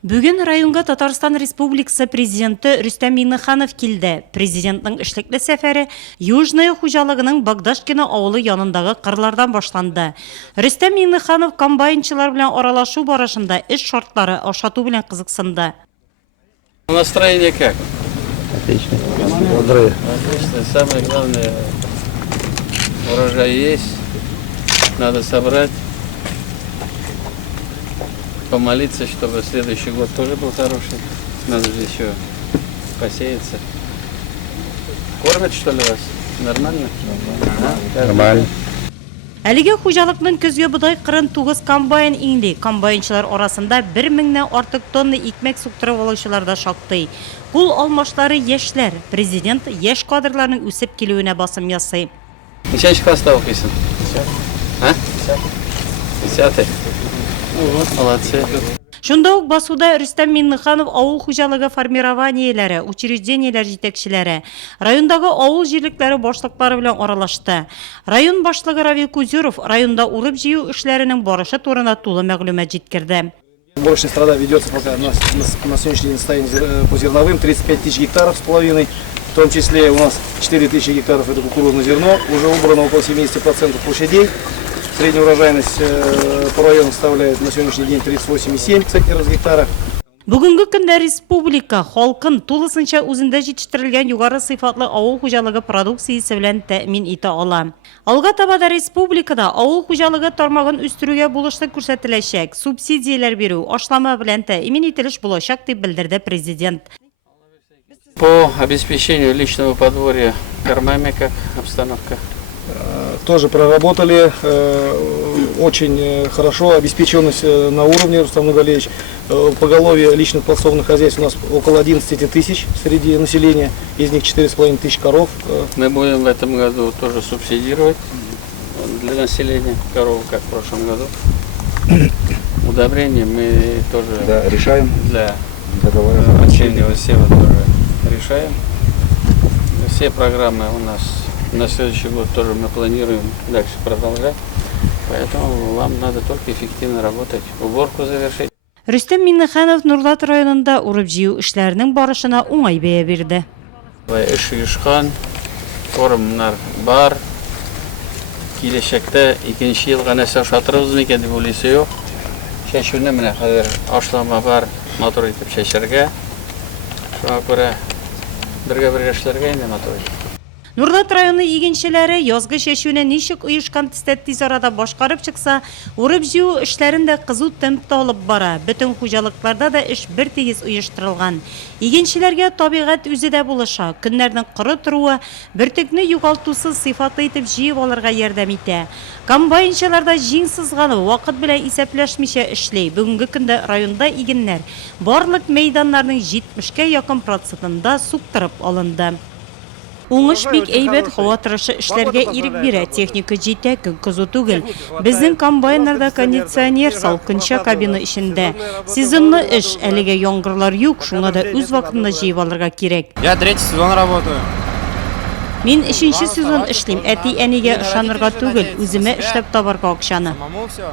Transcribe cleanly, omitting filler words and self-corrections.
Бүгін районға Татарстан Республикасы президенті Рүстәм Миңнеханов келді. Президенттің ішлеклі сәфәрі Южная хужалығының Багдашкино ауылы янындағы қырлардан башланды. Рүстәм Миңнеханов комбайнчылар белән аралашу барышында эш шартлары ашату белән кызыксынды. Настроение как? Отлично. Отлично. Самое главное, урожай есть, надо собрать. Помолиться, чтобы следующий год тоже был хороший. Надо же еще посеяться. Кормят, что ли, вас? Нормально? Нормально. Әлеге хужалыкның көзгө будай 49 комбайн инде. Комбайнчылар арасында 1000-нән артык тонна икмәк суктырып алучылар да шактый. Кул алмашлары яшьләр. Президент яшь кадрларның үсеп килүенә басым ясый. Нечаянно класста укыйсың? 10-й. Вот, молодцы. Шунда ук басуда Рүстәм Миңнеханов авыл хуҗалыгы формированиеләре, учреждениеләр җитәкчеләре, райондагы авыл җирлекләре башлыклары белән аралашты. Район башлыгы Равил Кузюров районда урып җыю эшләренең барышы турында тулы мәгълүмат җиткерде. Уборочная страда ведется пока на сегодняшний день состояние по зерновым 35 тысяч гектаров с половиной. В том числе у нас 4 тысячи гектаров это кукурузное зерно, уже убрано около 70% площадей. Средняя урожайность по району составляет на сегодняшний день 38,7 центнеров с гектара. Бүгінгі көндә республика халкын тулысынча үзендә җитештерелгән югары сыйфатлы авыл хуҗалыгы продукциясе белән тәэмин итә ала. Алга таба да республикада авыл хуҗалыгы тармагын үстерүгә булышлык күрсәтеләчәк, субсидияләр бирү, ашлама белән тәэмин ителеш булачак дип белдерде президент. По обеспечению личного подворья кормами как обстановка? Тоже проработали очень хорошо, обеспеченность на уровне, Рустам Нургалиевич. Поголовье личных подсобных хозяйств у нас около 11 тысяч среди населения, из них 4,5 тысяч коров. Мы будем в этом году тоже субсидировать для населения корову, как в прошлом году. Удобрения мы тоже решаем. Для осеннего сева тоже решаем. Все программы у нас на следующий год тоже мы планируем дальше продолжать. Поэтому вам надо только эффективно работать, уборку завершить. Рүстәм Миңнеханов Нурлат районында урып җыю эшләренең барышына уңай бәя бирде. Эш оешкан, форумнар бар. Киләчәктә икенче елга нәрсә шатырыбыз микән дип уйлыйсы юк. Чәчүне менә хәзер ашлама бар, матур итеп чәчәргә. Шуңа күрә бергә эшләргә инде матур. Нурлат районы игенчеләре язгы чәчүне ничек оешкан төстә тиз арада башкарып чыкса, урып җыю эшләрен дә кызу темпта алып бара. Бөтен хуҗалыкларда да эш бер тигез оештырылган. Игенчеләргә табигать үзе дә булыша. Көннәрнең коры торуы бөртекне югалтусыз сыйфатлы итеп җыеп алырга ярдәм итә. Комбайнчылар да җиң сызганы вакыт белән исәпләшмичә эшли. Бүгенге көндә районда игеннәр барлык мәйданнарның 70-кә якын процентында суктырып алынды. Уңыш бик әйбәт, һава торышы эшләргә ирек бирә, техника җитә, көн кызу түгел. Безнең комбайннарда кондиционер салкынча кабина эчендә. Сезонлы эш, әлегә яңгырлар юк, шуңа да үз вакытында җыеп алырга кирәк. Я 3-й сезон работаю. Мин 3-нче сезон эшлим, әти-әнигә ышанырга түгел, үземә эшләп табарга акчаны. Самому все.